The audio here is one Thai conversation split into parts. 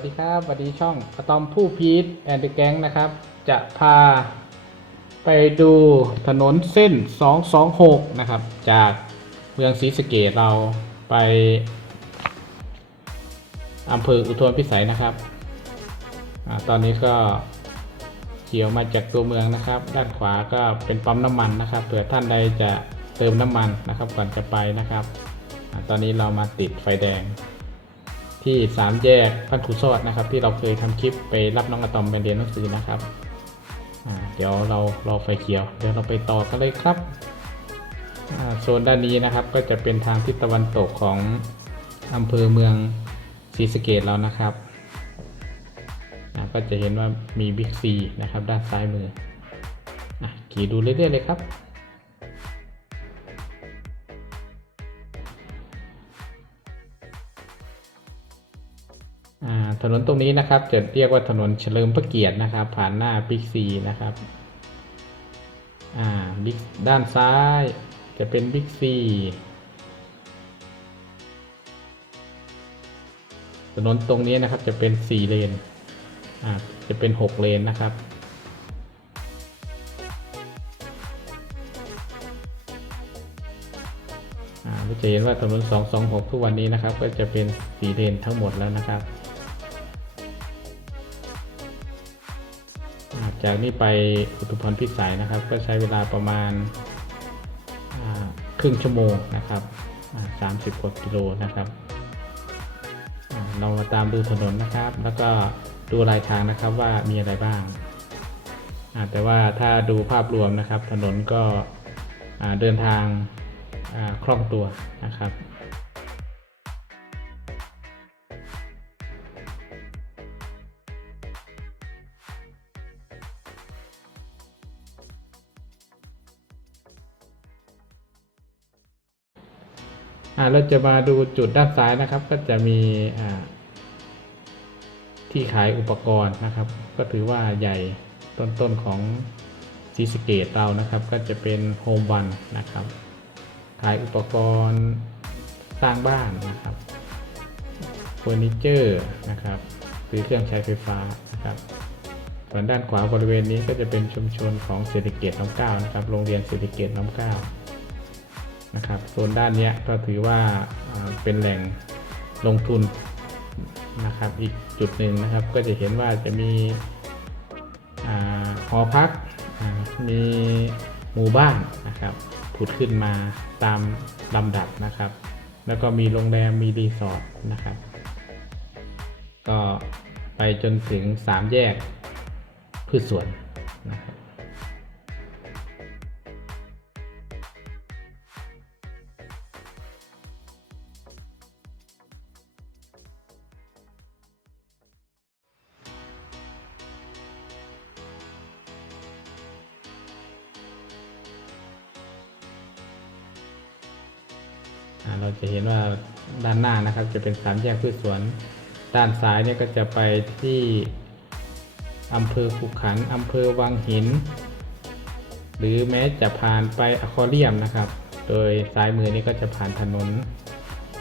วัสดีครับสวัสดีช่องอะตอมผู้พีทแอนด์แก๊งนะครับจะพาไปดูถนนเส้น226นะครับจากเมืองศรีสะเกษเราไปอำเภออุทุมพิสัยนะครับตอนนี้ก็เขี่ยวมาจากตัวเมืองนะครับด้านขวาก็เป็นปั๊มน้ำมันนะครับเผื่อท่านใดจะเติมน้ำมันนะครับก่อนจะไปนะครับตอนนี้เรามาติดไฟแดงที่3แยกบ้านขุซอดนะครับที่เราเคยทำคลิปไปรับน้องอะตอมไปเรียนหนังสือนะครับเดี๋ยวเรารอไฟเขียวเดี๋ยวเราไปต่อกันเลยครับโซนด้านนี้นะครับก็จะเป็นทางทิศตะวันตกของอำเภอเมืองศรีสะเกษเรานะครับก็จะเห็นว่ามีบิ๊กซีนะครับด้านซ้ายมือขี่ดูเรื่อยๆเลยครับถนนตรงนี้นะครับจะเรียกว่าถนนเฉลิมพระเกียรตินะครับผ่านหน้าบิ๊กซีนะครับบิ๊กด้านซ้ายจะเป็นบิ๊กซีถนนตรงนี้นะครับจะเป็น4เลนจะเป็น6เลนนะครับจะเห็นว่าถนน226ทุกวันนี้นะครับก็จะเป็น4เลนทั้งหมดแล้วนะครับจากนี้ไปอุทุมพรพิสัยนะครับก็ใช้เวลาประมาณครึ่งชั่วโมงนะครับ30 กว่ากิโลนะครับเรามาตามดูถนนนะครับแล้วก็ดูรายทางนะครับว่ามีอะไรบ้างแต่ว่าถ้าดูภาพรวมนะครับถนนก็เดินทางคล่องตัวนะครับเราจะมาดูจุดด้านซ้ายนะครับก็จะมีที่ขายอุปกรณ์นะครับก็ถือว่าใหญ่ต้นๆของศรีสะเกษเรานะครับก็จะเป็นโฮมวันนะครับขายอุปกรณ์สร้างบ้านนะครับเฟอร์นิเจอร์นะครับหรือเครื่องใช้ไฟฟ้านะครับส่วนด้านขวาบริเวณนี้ก็จะเป็นชุมชนของเศรษฐกิจน้ำเก้านะครับโรงเรียนเศรษฐกิจน้ำเก้านะครับโซนด้านนี้ก็ถือว่าเป็นแหล่งลงทุนนะครับอีกจุดหนึ่งนะครับก็จะเห็นว่าจะมีหอพักมีหมู่บ้านนะครับผุดขึ้นมาตามลำดับนะครับแล้วก็มีโรงแรมมีรีสอร์ทนะครับก็ไปจนถึง3แยกพืชสวนนะครับเราจะเห็นว่าด้านหน้านะครับจะเป็น3แยกพืชสวนด้านซ้ายเนี่ยก็จะไปที่อำเภอขุขันธ์อำเภอวังหินหรือแม้จะผ่านไปอควาเรียมนะครับโดยซ้ายมือนี้ก็จะผ่านถนน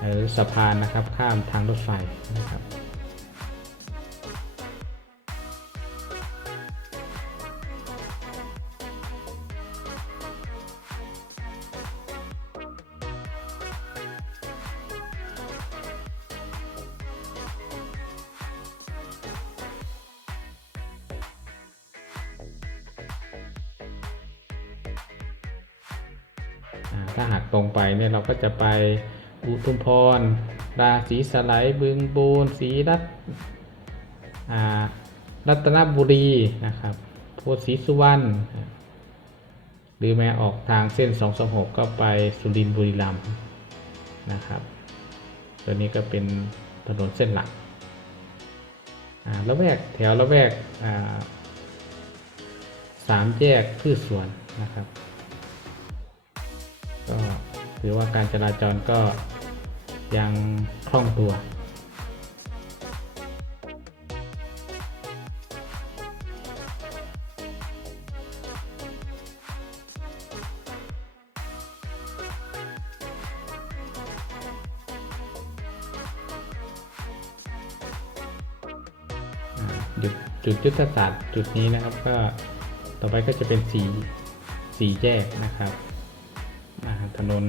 หรือสะพานนะครับข้ามทางรถไฟนะครับถ้าหากตรงไปเนี่ยเราก็จะไปอุทุมพรราศีสไลด์บึงบูรศรีรัตนบุรีนะครับโพธิ์ศรีสุวรรณหรือแม้ออกทางเส้น226ก็ไปสุรินทร์บุรีรัมย์นะครับตัวนี้ก็เป็นถนนเส้นหลักละแวกแถวละแวก3แยกพืชสวนนะครับก็ถือว่าการจราจรก็ยังคล่องตัว จุดยุทธศาสตร์จุดนี้นะครับก็ต่อไปก็จะเป็นสี่แยกนะครับถนน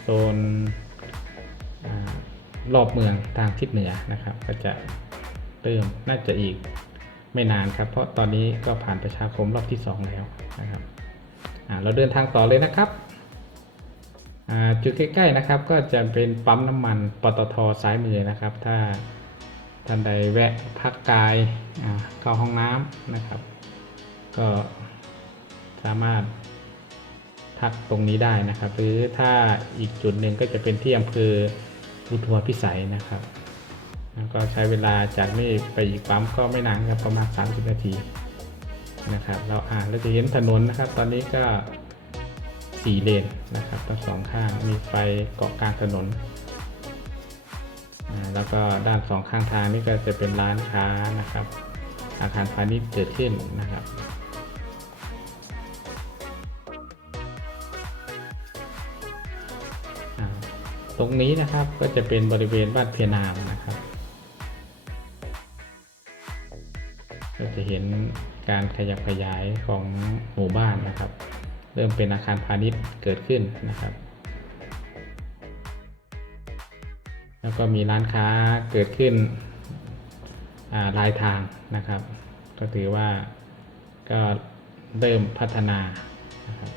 โซนรอบเมืองทางทิศเหนือนะครับก็จะเริ่มน่าจะอีกไม่นานครับเพราะตอนนี้ก็ผ่านประชาคมรอบที่2แล้วนะครับเราเดินทางต่อเลยนะครับจุดใกล้ๆนะครับก็จะเป็นปั๊มน้ำมันปตทซ้ายมือนะครับถ้าท่านใดแวะพักกายเข้าห้องน้ำนะครับก็สามารถพักตรงนี้ได้นะครับหรือถ้าอีกจุดหนึ่งก็จะเป็นที่อำเภออุทุมพิสัยนะครับแล้วก็ใช้เวลาจากนี่ไปอีกปั๊มก็ไม่นานครับประมาณ30 นาทีนะครับเราจะเห็นถนนนะครับตอนนี้ก็4 เลนนะครับทั้ง2 ข้างมีไฟเกาะกลางถนนแล้วก็ด้าน2 ข้างทางนี่ก็จะเป็นร้านค้านะครับอาคารพาณิชย์เกิดขึ้นนะครับตรงนี้นะครับก็จะเป็นบริเวณบ้านเพียนามนะครับก็จะเห็นการขยับขยายของหมู่บ้านนะครับเริ่มเป็นอาคารพาณิชย์เกิดขึ้นนะครับแล้วก็มีร้านค้าเกิดขึ้นรายทางนะครับก็ถือว่าก็เริ่มพัฒนานะครับ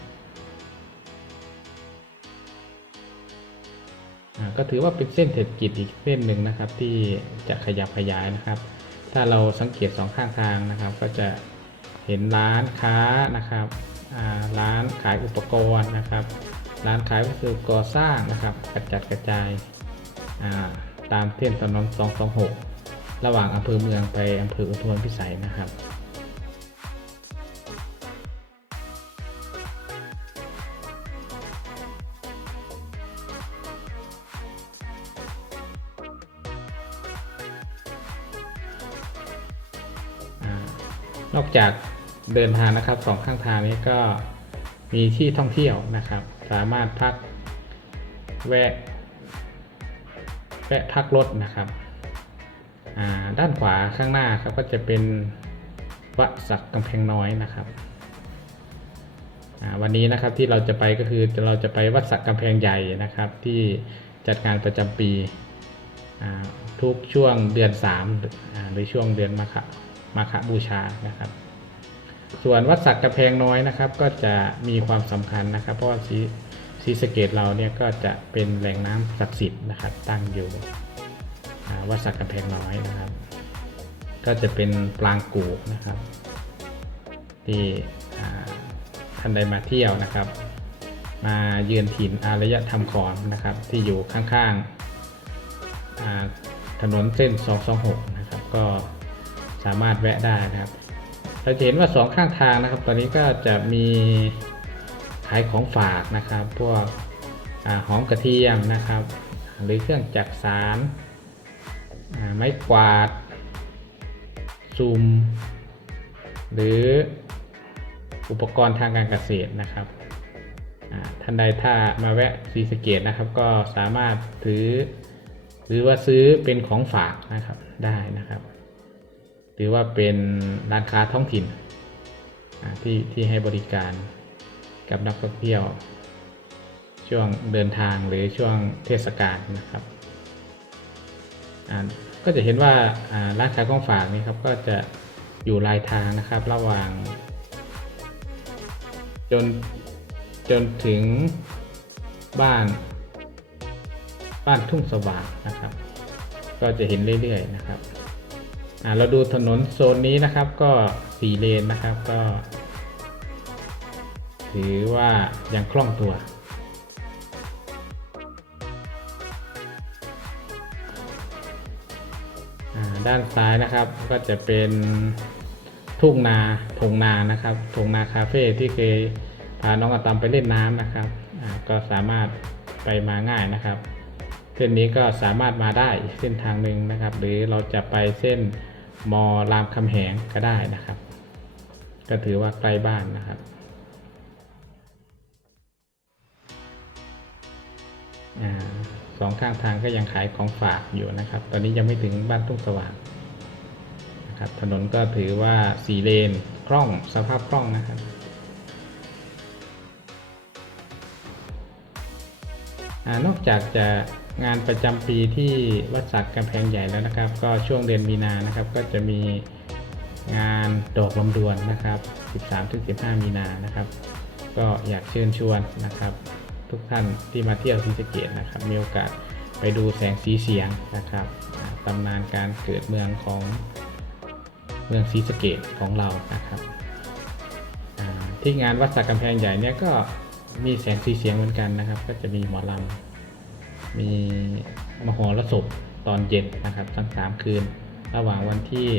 ก็ถือว่าเป็นเส้นเศรษฐกิจอีกเส้นหนึ่งนะครับที่จะขยับขยายนะครับถ้าเราสังเกต2 ข้างทางนะครับก็จะเห็นร้านค้านะครับร้านขายอุปกรณ์นะครับร้านขายวัสดุก่อสร้างนะครับกระจัดกระจายตามเส้นถนน226ระหว่างอำเภอเมืองไปอำเภออุทุมพิสัยนะครับนอกจากเดินทางนะครับ2 ข้างทางนี้ก็มีที่ท่องเที่ยวนะครับสามารถพักแวะพักรถนะครับด้านขวาข้างหน้าครับก็จะเป็นวัดสักกำแพงน้อยนะครับวันนี้นะครับที่เราจะไปก็คือเราจะไปวัดสักกำแพงใหญ่นะครับที่จัดงานประจำปีทุกช่วงเดือน3หรือช่วงเดือนมาฆบูชานะครับส่วนวัดสักกำแพงน้อยนะครับก็จะมีความสำคัญนะครับเพราะว่าศรีสะเกษเราเนี่ยก็จะเป็นแหล่งน้ำศักดิ์สิทธิ์นะครับตั้งอยู่วัดสักกำแพงน้อยนะครับก็จะเป็นปรางกู่นะครับที่ท่านใดมาเที่ยวนะครับมาเยือนถิ่นอารยธรรมขอมนะครับที่อยู่ข้างๆถนนเส้น226นะครับก็สามารถแวะได้นะครับเราจะเห็นว่า2 ข้างทางนะครับตอนนี้ก็จะมีขายของฝากนะครับพวกหอมกระเทียมนะครับหรือเครื่องจักสานไม้กวาดซูมหรืออุปกรณ์ทางการเกษตรนะครับท่านใดถ้ามาแวะศรีสะเกษนะครับก็สามารถหรือว่าซื้อเป็นของฝากนะครับได้นะครับหรือว่าเป็นร้านค้าท้องถิ่นที่ให้บริการกับนักท่องเที่ยวช่วงเดินทางหรือช่วงเทศกาลนะครับก็จะเห็นว่าร้านขายของฝากนี่ครับก็จะอยู่รายทางนะครับระหว่างจนถึงบ้านทุ่งสว่างนะครับก็จะเห็นเรื่อยๆนะครับเราดูถนนโซนนี้นะครับก็4 เลนนะครับก็ถือว่ายังคล่องตัวด้านซ้ายนะครับก็จะเป็นทุ่งนานะครับทุ่งนาคาเฟ่ที่เคยพาน้องอะตอมไปเล่นน้ำนะครับก็สามารถไปมาง่ายนะครับเส้นนี้ก็สามารถมาได้เส้นทางหนึ่งนะครับหรือเราจะไปเส้นมอรามคำแหงก็ได้นะครับก็ถือว่าใกล้บ้านนะครับ2 ข้างทางก็ยังขายของฝากอยู่นะครับตอนนี้ยังไม่ถึงบ้านทุ่งสว่าง นะครับถนนก็ถือว่า4 เลนคล่องสภาพคล่องนะครับนอกจากจะงานประจำปีที่วัดสักกำแพงใหญ่แล้วนะครับก็ช่วงเดือนมีนานะครับก็จะมีงานดอกลำดวนนะครับ 13-15 มีนานะครับก็อยากเชิญชวนนะครับทุกท่านที่มาเที่ยวศรีสะเกษนะครับมีโอกาสไปดูแสงสีเสียงนะครับตำนานการเกิดเมืองของเมืองศรีสะเกษของเรานะครับที่งานวัดสักกำแพงใหญ่เนี่ยก็มีแสงสีเสียงเหมือนกันนะครับก็จะมีหมอลำมีมโหรสพตอนเย็นนะครับทั้ง3 คืนระหว่างวันที่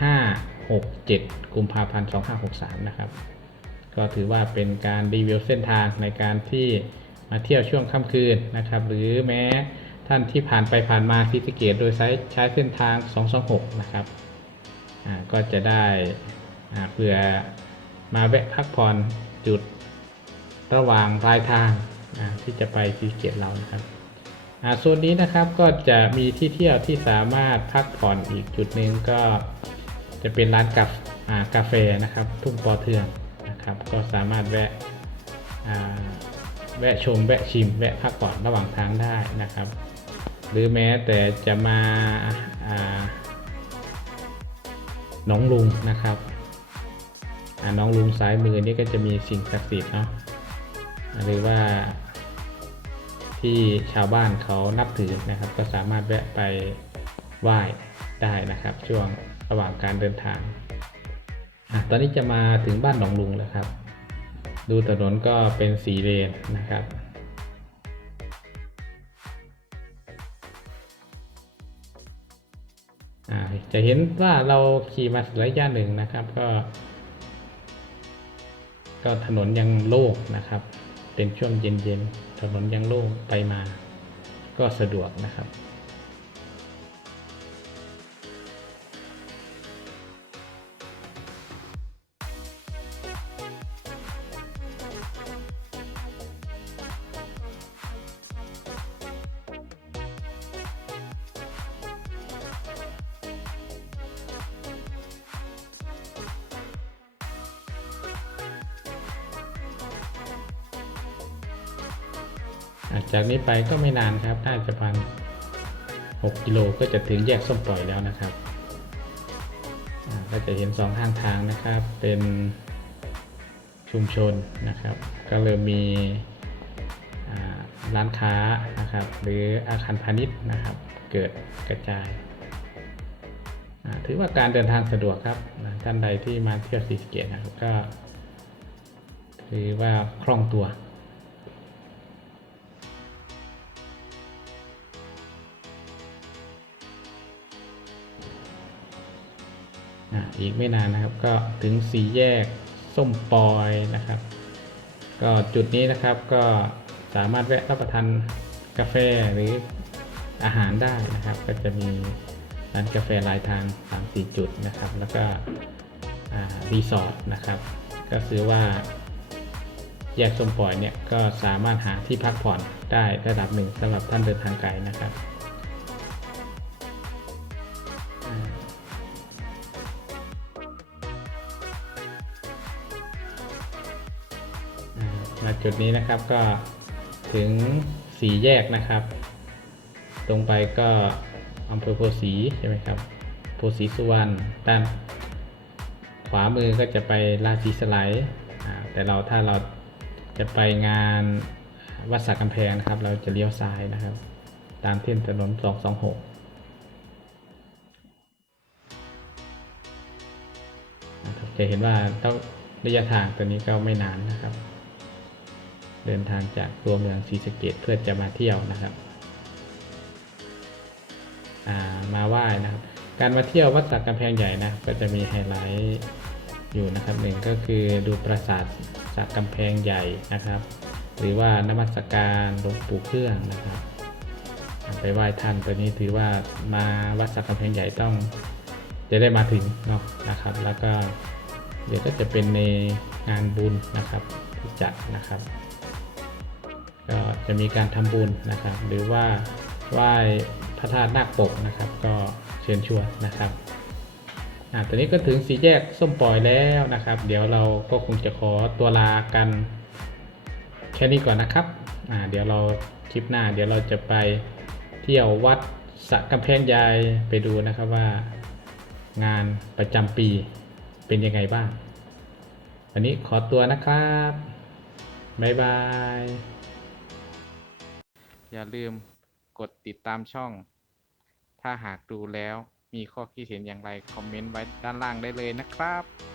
5 6 7 กุมภาพันธ์ 2563นะครับก็ถือว่าเป็นการรีวิวเส้นทางในการที่มาเที่ยวช่วงค่ำคืนนะครับหรือแม้ท่านที่ผ่านไปผ่านมาศรีสะเกษโดยใช้เส้นทาง226นะครับก็จะได้เพื่อมาแวะพักผ่อนจุดระหว่างปลายทางที่จะไปศรีสะเกษเรานะครับโซนนี้นะครับก็จะมีที่เที่ยวที่สามารถพักผ่อนอีกจุดหนึ่งก็จะเป็นร้านกาแฟนะครับทุ่งปอเทืองนะครับก็สามารถแวะชมแวะชิมแวะพักผ่อนระหว่างทางได้นะครับหรือแม้แต่จะมาหนองลุงนะครับหนองลุงซ้ายมือนี่ก็จะมีสิ่งศักดิ์สิทธิ์เนาะหรือว่าที่ชาวบ้านเขานับถือนะครับก็สามารถแวะไปไหว้ได้นะครับช่วงระหว่างการเดินทางตอนนี้จะมาถึงบ้านหนองลุงแล้วครับดูถนนก็เป็น4 เลนนะครับจะเห็นว่าเราขี่มาระยะหนึ่งนะครับก็ถนนยังโล่งนะครับเป็นช่วงเย็นๆถนนยังโล่งไปมาก็สะดวกนะครับจากนี้ไปก็ไม่นานครับน่าจะประมาณ6 กิโลก็จะถึงแยกส้มปล่อยแล้วนะครับก็จะเห็น2 ข้างทางนะครับเป็นชุมชนนะครับก็เริ่มมีร้านค้านะครับหรืออาคารพาณิชย์นะครับเกิดกระจายถือว่าการเดินทางสะดวกครับท่านใดที่มาเที่ยวศรีสะเกษนะครับก็ถือว่าคล่องตัวอีกไม่นานนะครับก็ถึง4 แยกส้มปอยนะครับก็จุดนี้นะครับก็สามารถแวะรับประทานกาแฟหรืออาหารได้นะครับก็จะมีร้านกาแฟรายทาง 3-4 จุดนะครับแล้วก็รีสอร์ทนะครับก็คือว่าแยกส้มปอยเนี่ยก็สามารถหาที่พักผ่อนได้ระดับหนึ่งสำหรับท่านเดินทางไกลนะครับมาจุดนี้นะครับก็ถึง4 แยกนะครับตรงไปก็อำเภอโพสีใช่ไหมครับโพสีสุวรรณด้านขวามือก็จะไปราศีสไลด์แต่ถ้าเราจะไปงานวัดสักกำแพงนะครับเราจะเลี้ยวซ้ายนะครับตามเส้นถนน226จะเห็นว่าต้องระยะทางตัวนี้ก็ไม่นานนะครับเดินทางจากตัวเมืองศรีสะเกษเพื่อจะมาเที่ยวนะครับมาไหว้นะครับการมาเที่ยววัดสักกำแพงใหญ่นะก็จะมีไฮไลท์อยู่นะครับหนึ่งก็คือดูปราสาทสักกำแพงใหญ่นะครับหรือว่านมัสการหลวงปู่เครื่องนะครับไปไหว้ท่านตัวนี้ถือว่ามาวัดสักกำแพงใหญ่ต้องจะได้มาถึงเนาะนะครับแล้วก็เดี๋ยวก็จะเป็นในงานบุญนะครับที่จัดนะครับก็จะมีการทำบุญนะครับหรือว่าไหว้พ ระธาตุนาคปกนะครับก็เชิญชวนนะครับตอนนี้ก็ถึงสี่แยกส้มปล่อยแล้วนะครับเดี๋ยวเราก็คงจะขอตัวลากันแค่นี้ก่อนนะครับเดี๋ยวเราคลิปหน้าเดี๋ยวเราจะไปเที่ยววัดสระกำแพงใหญ่ไปดูนะครับว่างานประจำปีเป็นยังไงบ้างวันนี้ขอตัวนะครับบ๊ายบายอย่าลืมกดติดตามช่องถ้าหากดูแล้วมีข้อคิดเห็นอย่างไรคอมเมนต์ไว้ด้านล่างได้เลยนะครับ